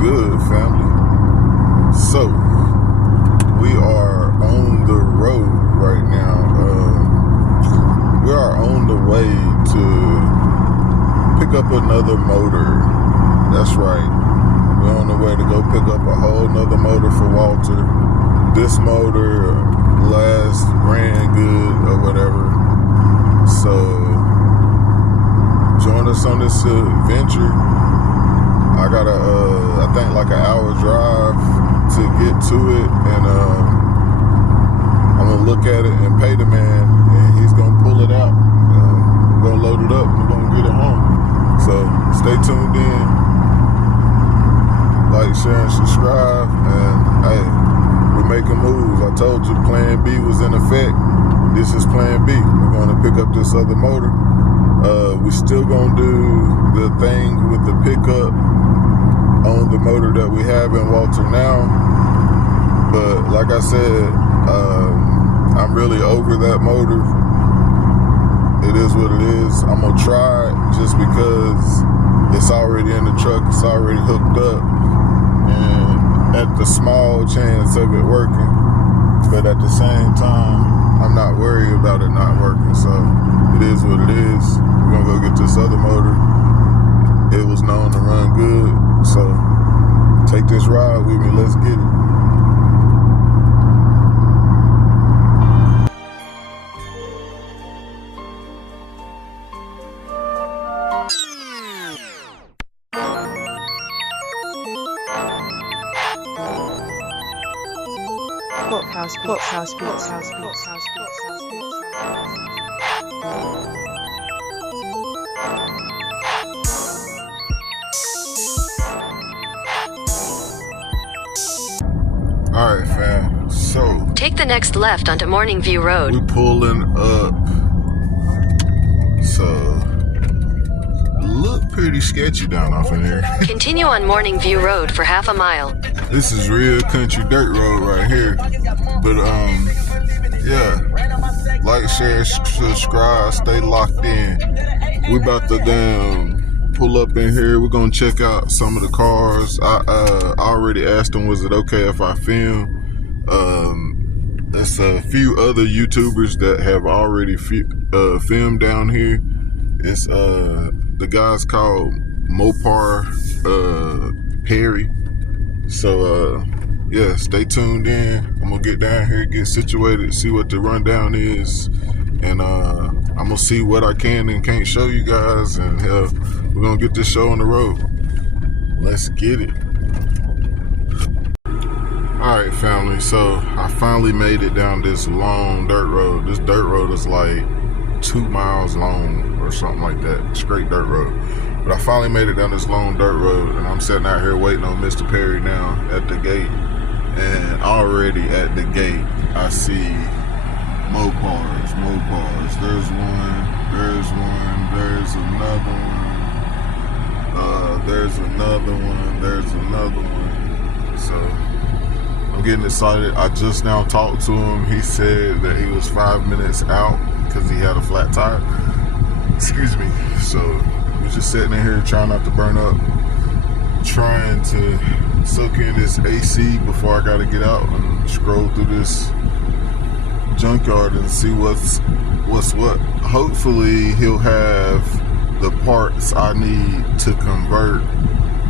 Good family. So we are on the road right now. We are on the way to pick up another motor. That's right. We're on the way to go pick up a whole nother motor for Walter. This motor last ran good or whatever. So join us on this adventure. I got I think like an hour drive to get to it, and I'm gonna look at it and pay the man, and he's gonna pull it out. We're gonna load it up. We're gonna get it home. So stay tuned in, like, share, and subscribe. And hey, we're making moves. I told you Plan B was in effect. This is Plan B. We're gonna pick up this other motor. We still gonna do the thing with the pickup on the motor that we have in Walter now, but like I said, I'm really over that motor. It is what it is. I'm gonna try it just because it's already in the truck, it's already hooked up, and at the small chance of it working, but at the same time, I'm not worried about it not working. So it is what it is. We're gonna go get this other motor. It was known to run good, so take this ride with me. Let's get it. Alright, fam, so take the next left onto Morning View Road. We pulling up. So look pretty sketchy down off in here. Continue on Morning View Road for half a mile. This is real country dirt road right here. But yeah. Like, share, subscribe, stay locked in. We about to pull up in here. We're gonna check out some of the cars. I already asked them, was it okay if I film? There's a few other YouTubers that have already filmed down here. It's the guy's called Mopar Perry. So yeah, stay tuned in. I'm gonna get down here, get situated, see what the rundown is, and I'm gonna see what I can and can't show you guys, and we're gonna get this show on the road. Let's get it. Alright, family, so I finally made it down this long dirt road. This dirt road is like 2 miles long or something like that, straight dirt road. But I finally made it down this long dirt road, and I'm sitting out here waiting on Mr. Perry now at the gate. And already at the gate, I see Mopars. There's one, there's another one, there's another one. So I'm getting excited. I just now talked to him. He said that he was 5 minutes out because he had a flat tire. Excuse me. So we're just sitting in here trying not to burn up, trying to soak in this AC before I gotta get out and scroll through this junkyard and see what's what. Hopefully he'll have the parts I need to convert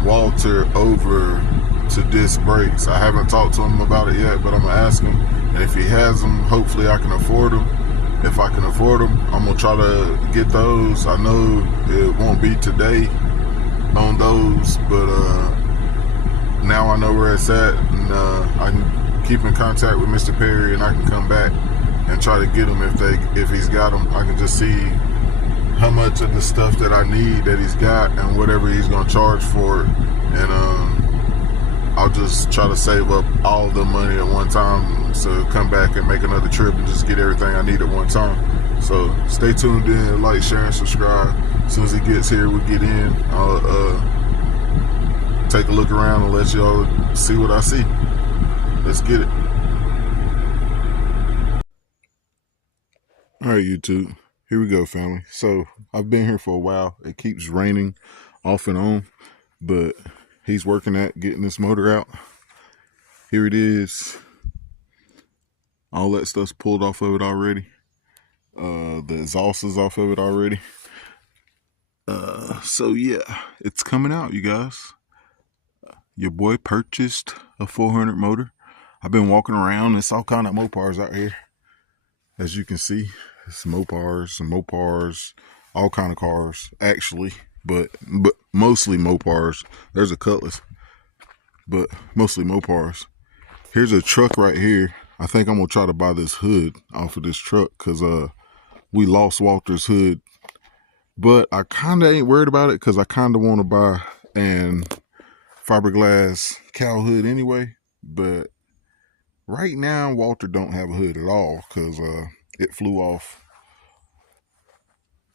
Walter over to disc brakes. I haven't talked to him about it yet, but I'm gonna ask him, and if he has them, hopefully I can afford them. If I can afford them, I'm gonna try to get those. I know it won't be today on those, but now I know where it's at, and I can keep in contact with Mr. Perry, and I can come back and try to get him if he's got them. I can just see how much of the stuff that I need that he's got and whatever he's gonna charge for it, and I'll just try to save up all the money at one time to come back and make another trip and just get everything I need at one time. So stay tuned in, like, share, and subscribe. As soon as he gets here, we get in. I'll take a look around and let y'all see what I see. Let's get it. All right, YouTube. Here we go, family. So I've been here for a while. It keeps raining off and on, but he's working at getting this motor out. Here it is. All that stuff's pulled off of it already. The exhaust is off of it already. So yeah, it's coming out, you guys. Your boy purchased a 400 motor. I've been walking around. It's all kind of Mopars out here. As you can see, it's Mopars, all kind of cars, actually. But mostly Mopars. There's a Cutlass, but mostly Mopars. Here's a truck right here. I think I'm gonna try to buy this hood off of this truck because we lost Walter's hood. But I kind of ain't worried about it because I kind of want to buy an fiberglass cow hood anyway. But right now, Walter don't have a hood at all because it flew off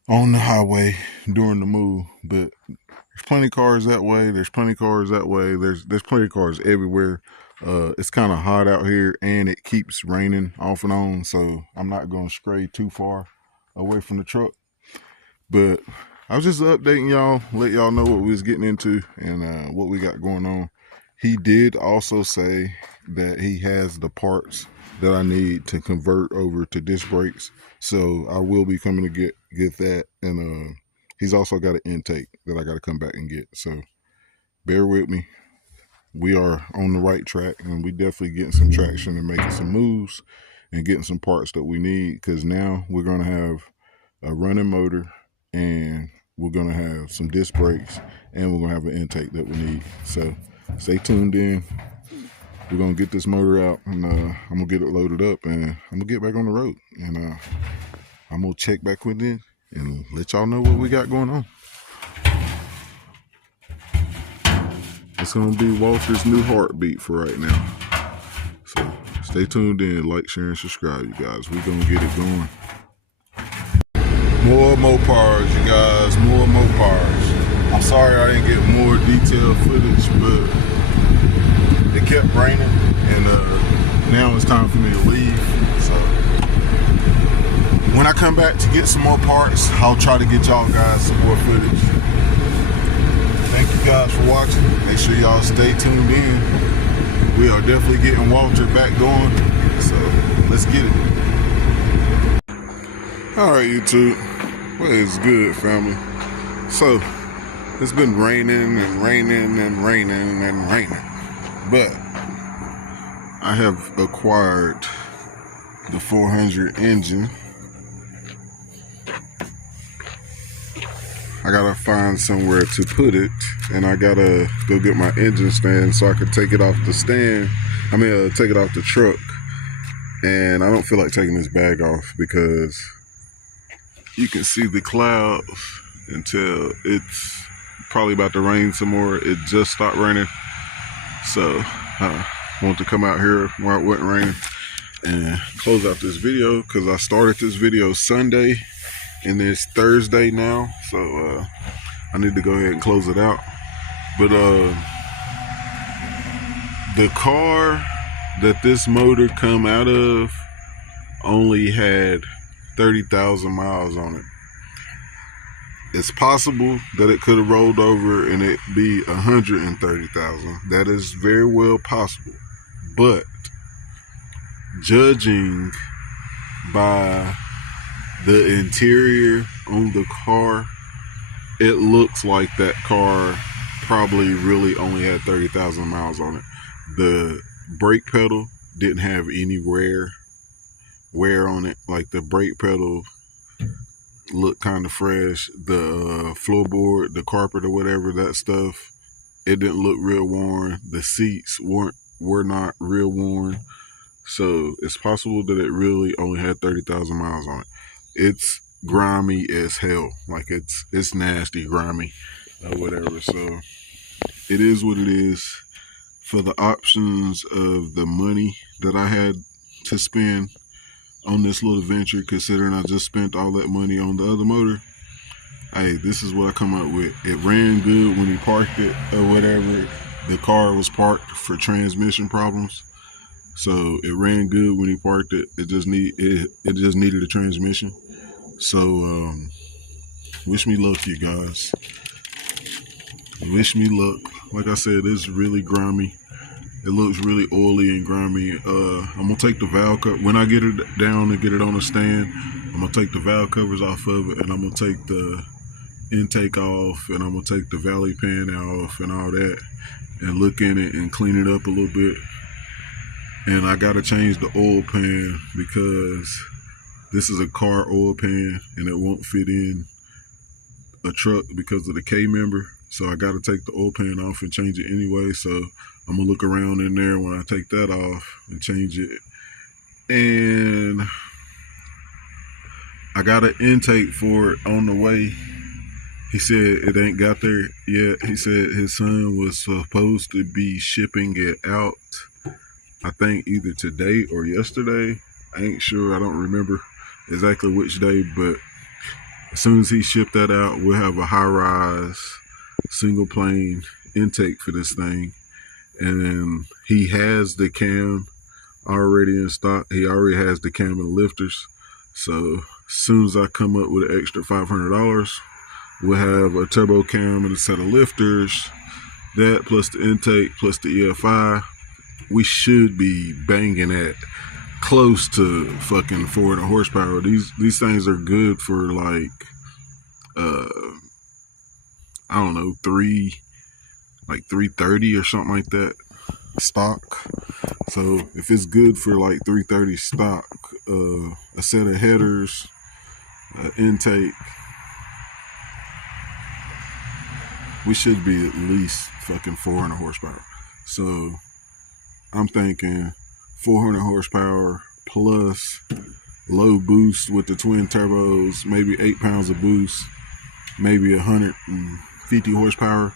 on the highway during the move. But there's plenty of cars that way. There's plenty of cars that way. There's plenty of cars everywhere. It's kind of hot out here and it keeps raining off and on, so I'm not going to stray too far away from the truck. But I was just updating y'all, let y'all know what we was getting into and what we got going on. He did also say that he has the parts that I need to convert over to disc brakes, so I will be coming to get that. And he's also got an intake that I got to come back and get, so bear with me. We are on the right track, and we definitely getting some traction and making some moves and getting some parts that we need, because now we're going to have a running motor and we're going to have some disc brakes and we're going to have an intake that we need. So stay tuned in. We're going to get this motor out, and I'm going to get it loaded up, and I'm going to get back on the road, and I'm going to check back with it and let y'all know what we got going on. It's going to be Walter's new heartbeat for right now. So stay tuned in, like, share, and subscribe, you guys. We're going to get it going. More Mopars, you guys. More Mopars. I'm sorry I didn't get more detailed footage, but it kept raining, and now it's time for me to leave. So when I come back to get some more parts, I'll try to get y'all guys some more footage. Thank you guys for watching. Make sure y'all stay tuned in. We are definitely getting Walter back going, so let's get it. Alright, YouTube. What is good, family? So it's been raining and raining and raining and raining, but I have acquired the 400 engine. I gotta find somewhere to put it, and I gotta go get my engine stand so I can take it off the stand. Take it off the truck. And I don't feel like taking this bag off because you can see the clouds until it's probably about to rain some more. It just stopped raining, so I want to come out here where it wasn't raining and close out this video, because I started this video Sunday and it's Thursday now, so I need to go ahead and close it out. But the car that this motor come out of only had 30,000 miles on it. It's possible that it could have rolled over and it be 130,000. That is very well possible, but judging by the interior on the car, it looks like that car probably really only had 30,000 miles on it. The brake pedal didn't have any wear on it. Like, the brake pedal looked kind of fresh. The floorboard, the carpet or whatever, that stuff, it didn't look real worn. The seats were not real worn. So it's possible that it really only had 30,000 miles on it. It's grimy as hell. Like it's nasty, grimy, or whatever. So it is what it is. For the options of the money that I had to spend on this little venture, considering I just spent all that money on the other motor, hey, this is what I come up with. It ran good when he parked it or whatever. The car was parked for transmission problems. So it ran good when he parked it. It just needed a transmission. So wish me luck, you guys. Wish me luck. Like I said, it's really grimy. It looks really oily and grimy. I'm gonna take the valve cover when I get it down and get it on the stand. I'm gonna take the valve covers off of it, and I'm gonna take the intake off, and I'm gonna take the valley pan off and all that, and look in it and clean it up a little bit. And I gotta change the oil pan because this is a car oil pan and it won't fit in a truck because of the K member. So I gotta take the oil pan off and change it anyway. So I'm gonna look around in there when I take that off and change it. And I got an intake for it on the way. He said it ain't got there yet. He said his son was supposed to be shipping it out, I think either today or yesterday. I ain't sure. I don't remember exactly which day, but as soon as he shipped that out, we'll have a high-rise single plane intake for this thing. And he has the cam already in stock. He already has the cam and the lifters. So as soon as I come up with an extra $500, we'll have a turbo cam and a set of lifters. That plus the intake plus the EFI. We should be banging at close to fucking 400 horsepower. These things are good for like I don't know, 330 or something like that stock. So if it's good for like 330 stock, a set of headers, intake, we should be at least fucking 400 horsepower. So I'm thinking 400 horsepower plus low boost with the twin turbos, maybe 8 pounds of boost, maybe 150 horsepower,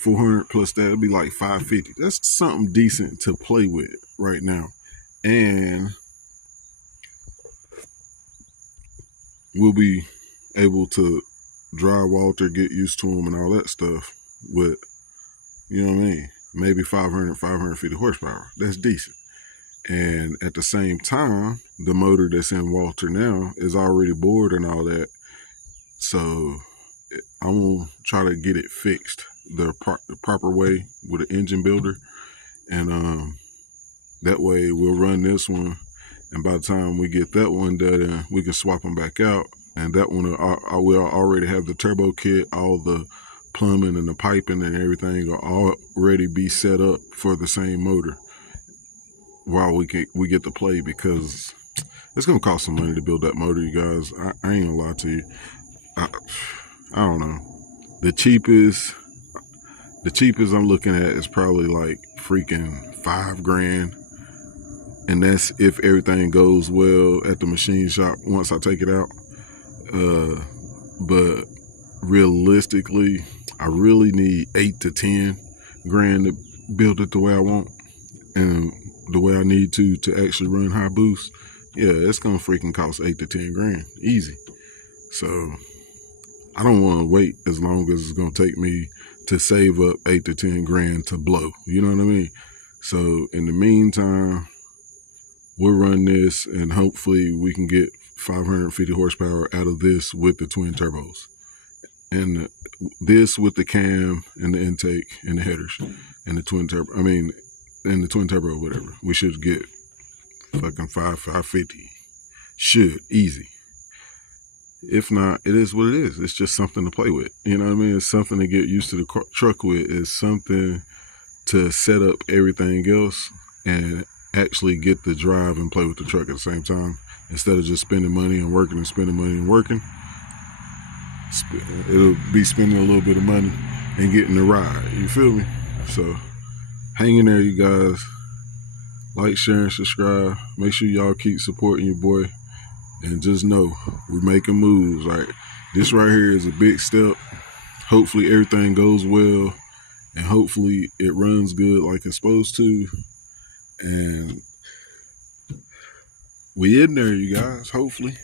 400 plus that, it'd be like 550. That's something decent to play with right now. And we'll be able to drive Walter, get used to him and all that stuff with, you know what I mean, maybe 550 horsepower. That's decent. And at the same time, the motor that's in Walter now is already bored and all that. So I'm going to try to get it fixed the proper way with an engine builder. And that way we'll run this one. And by the time we get that one done, we can swap them back out. And that one, we'll already have the turbo kit, all the plumbing and the piping and everything will already be set up for the same motor while we get to play, because it's going to cost some money to build that motor, you guys. I ain't going to lie to you. I don't know. The cheapest I'm looking at is probably like freaking $5,000. And that's if everything goes well at the machine shop once I take it out. But realistically, I really need $8,000 to $10,000 to build it the way I want and the way I need to actually run high boost. Yeah, it's gonna freaking cost $8,000 to $10,000 easy. So I don't want to wait as long as it's gonna take me to save up $8,000 to $10,000 to blow. You know what I mean? So in the meantime, we'll run this and hopefully we can get 550 horsepower out of this with the twin turbos. And this with the cam and the intake and the headers and the twin turbo. I mean, and the twin turbo or whatever. We should get fucking 550. Should. Easy. If not, it is what it is. It's just something to play with. You know what I mean? It's something to get used to the truck with. It's something to set up everything else and actually get the drive and play with the truck at the same time. Instead of just spending money and working and spending money and working, it'll be spending a little bit of money and getting the ride. You feel me? So hang in there, you guys. Like, share, and subscribe. Make sure y'all keep supporting your boy. And just know, we're making moves, right? This right here is a big step. Hopefully everything goes well. And hopefully it runs good like it's supposed to. And we in there, you guys, hopefully.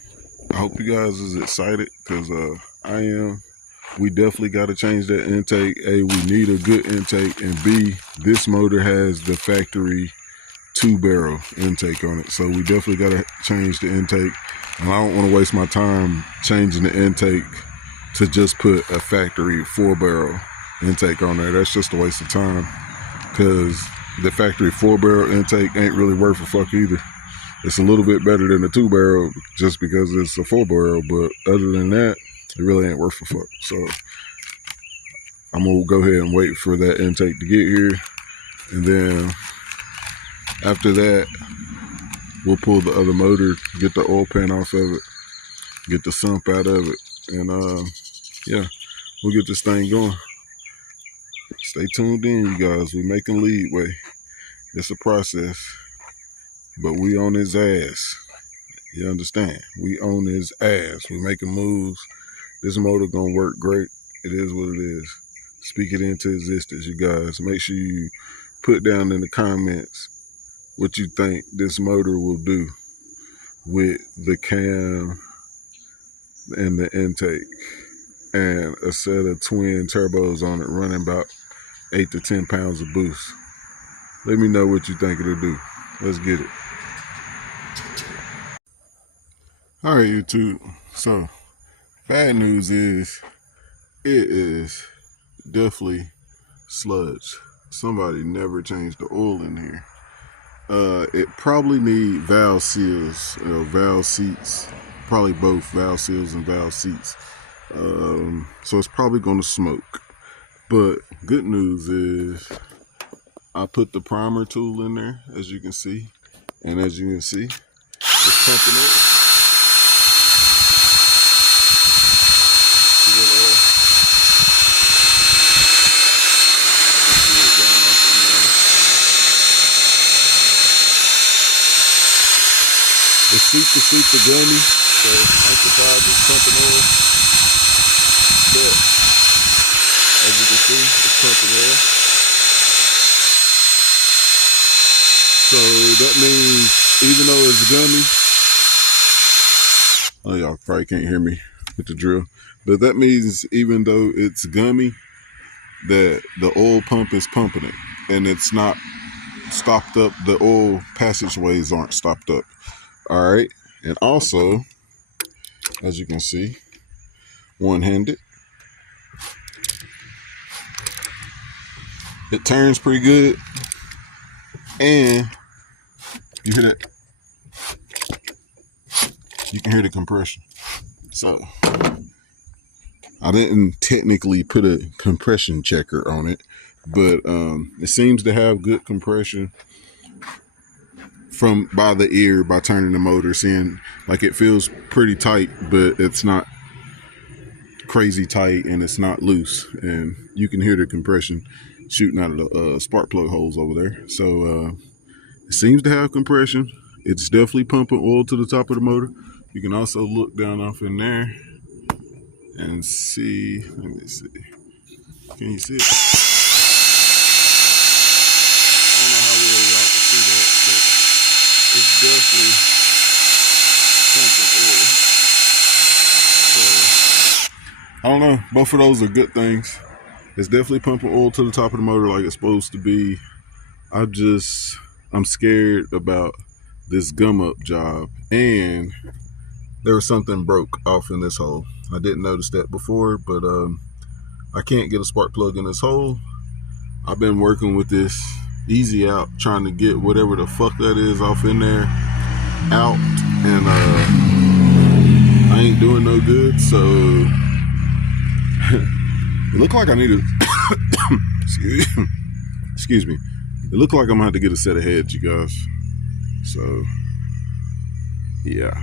I hope you guys is excited, because I am. We definitely got to change that intake. A, we need a good intake. And B, this motor has the factory 2-barrel intake on it. So we definitely got to change the intake. And I don't want to waste my time changing the intake to just put a factory 4-barrel intake on there. That's just a waste of time, because the factory 4-barrel intake ain't really worth a fuck either. It's a little bit better than the 2-barrel just because it's a 4-barrel, but other than that, it really ain't worth a fuck. So I'm gonna go ahead and wait for that intake to get here, and then after that, we'll pull the other motor, get the oil pan off of it, get the sump out of it, and yeah, we'll get this thing going. Stay tuned in, you guys. We're making leadway. It's a process, but we on his ass. You understand? We on his ass. We're making moves. This motor gonna work great. It is what it is. Speak it into existence, you guys. Make sure you put down in the comments what you think this motor will do with the cam and the intake and a set of twin turbos on it running about 8 to 10 pounds of boost. Let me know what you think it'll do. Let's get it. All right, YouTube. So, bad news is, it is definitely sludge. Somebody never changed the oil in here. It probably need valve seals, valve seats, probably both valve seals and valve seats. So it's probably going to smoke. But good news is, I put the primer tool in there, as you can see. And as you can see, it's pumping it. See that oil? See it down off in there. It's super gummy, so I'm surprised it's pumping oil. But as you can see, it's pumping oil. So that means, even though it's gummy, oh, y'all probably can't hear me with the drill, but that means even though it's gummy, that the oil pump is pumping it, and it's not stopped up. The oil passageways aren't stopped up. All right, and also, as you can see, one-handed, it turns pretty good, and you hear that? You can hear the compression. So I didn't technically put a compression checker on it, but it seems to have good compression from by the ear, by turning the motor, seeing like it feels pretty tight, but it's not crazy tight, and it's not loose, and you can hear the compression shooting out of the spark plug holes over there. So it seems to have compression. It's definitely pumping oil to the top of the motor. You can also look down off in there and see. Let me see. Can you see it? I don't know how well y'all can see that, but it's definitely pumping oil. So I don't know. Both of those are good things. It's definitely pumping oil to the top of the motor like it's supposed to be. I'm scared about this gum up job, and there was something broke off in this hole. I didn't notice that before, but I can't get a spark plug in this hole. I've been working with this easy out, trying to get whatever the fuck that is off in there out, and I ain't doing no good. So it looked like I needed excuse me. It looked like I'm gonna have to get a set of heads, you guys. So yeah,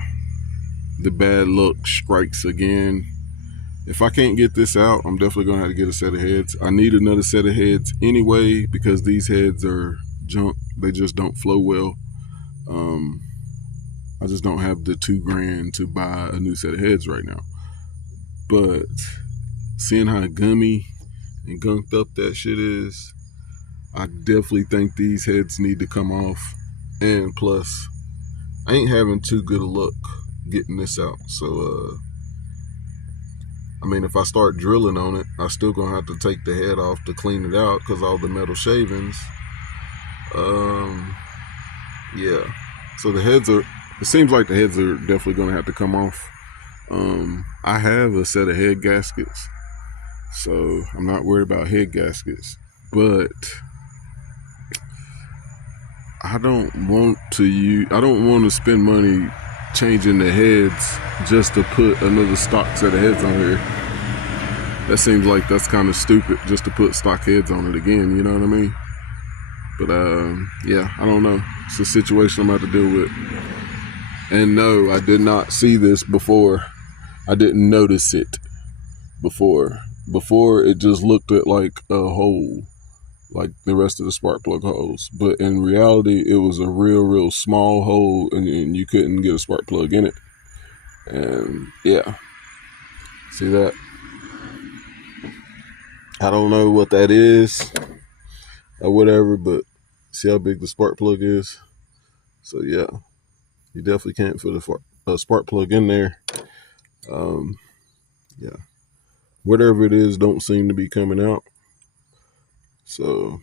the bad luck strikes again. If I can't get this out, I'm definitely gonna have to get a set of heads. I need another set of heads anyway, because these heads are junk. They just don't flow well. I just don't have the $2,000 to buy a new set of heads right now. But seeing how gummy and gunked up that shit is, I definitely think these heads need to come off. And plus, I ain't having too good a luck getting this out. So, I mean, if I start drilling on it, I still gonna have to take the head off to clean it out because all the metal shavings. Yeah. So the heads are, it seems like the heads are definitely gonna have to come off. I have a set of head gaskets, so I'm not worried about head gaskets, but I don't want to spend money changing the heads just to put another stock set of heads on here. That seems like that's kind of stupid just to put stock heads on it again, you know what I mean? But yeah, I don't know. It's a situation I'm about to deal with. And no, I did not see this before. I didn't notice it before. Before, it just looked at like a hole, like the rest of the spark plug holes. But in reality, it was a real small hole, and you couldn't get a spark plug in it. And yeah, see that? I don't know what that is or whatever, but see how big the spark plug is? So yeah, you definitely can't fit a spark plug in there. Yeah, whatever it is don't seem to be coming out. So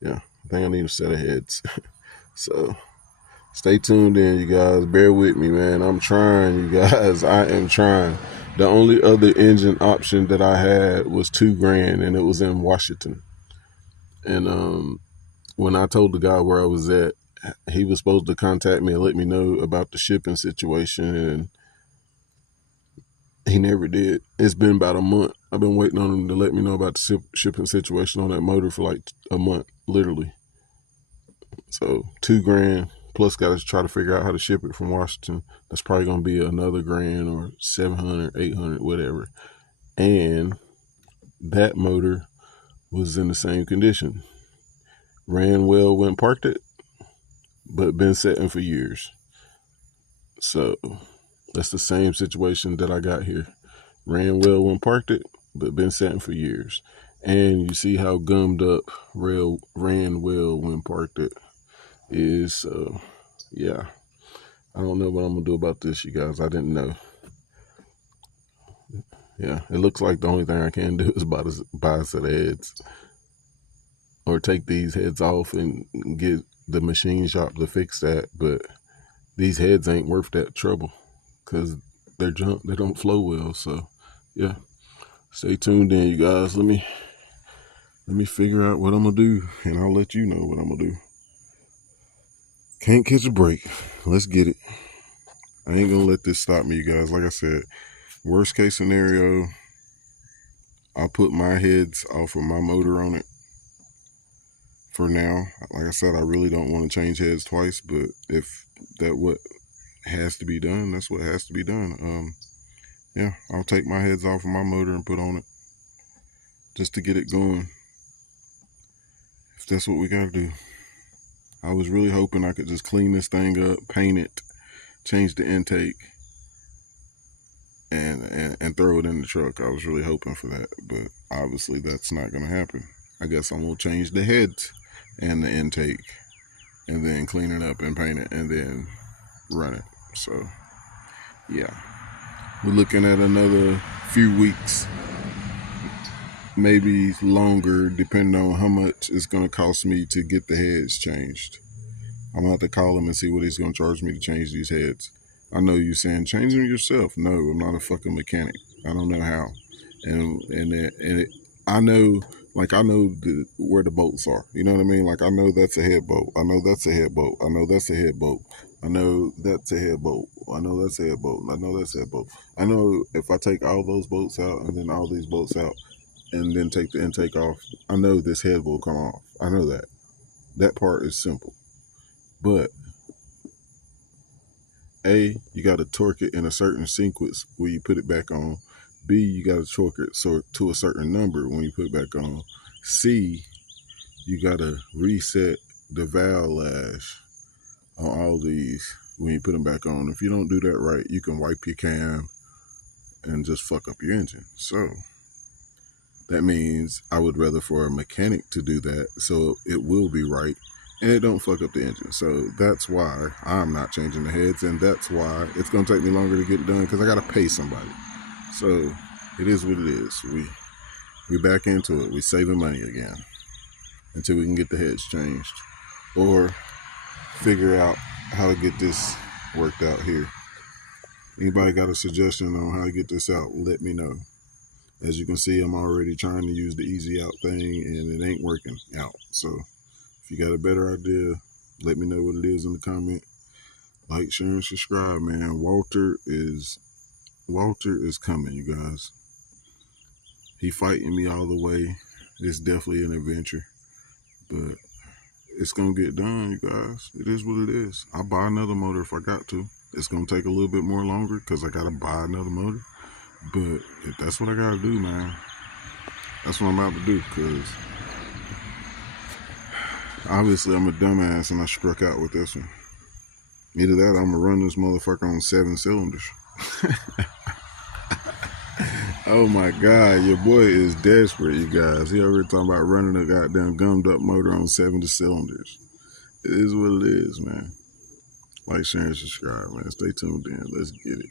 yeah, I think I need a set of heads. So stay tuned in, you guys. Bear with me, man. I'm trying, you guys. I am trying. The only other engine option that I had was $2,000, and it was in Washington. And when I told the guy where I was at, he was supposed to contact me and let me know about the shipping situation, and he never did. It's been about a month. I've been waiting on him to let me know about the shipping situation on that motor for like a month, literally. So $2,000 plus got to try to figure out how to ship it from Washington. That's probably going to be another $1,000 or $700, $800, whatever. And that motor was in the same condition. Ran well when parked it, but been setting for years. So that's the same situation that I got here. Ran well when parked it, but been setting for years. And you see how gummed up ran well when parked it is. So yeah, I don't know what I'm gonna do about this, you guys. I didn't know. Yeah, it looks like the only thing I can do is buy a set of heads, or take these heads off and get the machine shop to fix that. But these heads ain't worth that trouble because they're junk. They don't flow well. So yeah, stay tuned in, you guys. Let me figure out what I'm gonna do, and I'll let you know what I'm gonna do. Can't catch a break. Let's get it. I ain't gonna let this stop me, you guys. Like I said, worst case scenario, I'll put my heads off of my motor on it for now. Like I said, I really don't want to change heads twice, but if that what has to be done, that's what has to be done. Yeah, I'll take my heads off of my motor and put on it just to get it going, if that's what we gotta do. I was really hoping I could just clean this thing up, paint it, change the intake, and throw it in the truck. I was really hoping for that, but obviously that's not gonna happen. I guess I'm gonna change the heads and the intake, and then clean it up and paint it, and then run it. So yeah, we're looking at another few weeks, maybe longer, depending on how much it's going to cost me to get the heads changed. I'm going to have to call him and see what he's going to charge me to change these heads. I know you're saying, change them yourself. No, I'm not a fucking mechanic. I don't know how. I know, like, I know where the bolts are. You know what I mean? Like, I know that's a head bolt. I know that's a head bolt. I know that's a head bolt. I know that's a head bolt. I know that's a head bolt. I know that's a head bolt. I know if I take all those bolts out and then all these bolts out and then take the intake off, I know this head will come off. I know that. That part is simple. But A, you got to torque it in a certain sequence where you put it back on. B, you got to torque it to a certain number when you put it back on. C, you gotta reset the valve lash on all these when you put them back on. If you don't do that right, you can wipe your cam and just fuck up your engine. So that means I would rather for a mechanic to do that so it will be right and it don't fuck up the engine. So that's why I'm not changing the heads, and that's why it's gonna take me longer to get it done, because I gotta pay somebody. So it is what it is. We back into it. We saving money again until we can get the heads changed or figure out how to get this worked out here. Anybody got a suggestion on how to get this out, let me know. As you can see, I'm already trying to use the easy out thing and it ain't working out. So if you got a better idea, let me know what it is in the comment. Like, share, and subscribe, man. Walter is coming, you guys. He fighting me all the way. It's definitely an adventure, but it's gonna get done, you guys. It is what it is. I'll buy another motor if I got to. It's gonna take a little bit more longer because I gotta buy another motor. But if that's what I gotta do, man, that's what I'm about to do, because obviously I'm a dumbass and I struck out with this one. Either that or I'm gonna run this motherfucker on 7 cylinders. Oh my God, your boy is desperate, you guys. He already talking about running a goddamn gummed up motor on 70 cylinders. It is what it is, man. Like, share, and subscribe, man. Stay tuned in. Let's get it.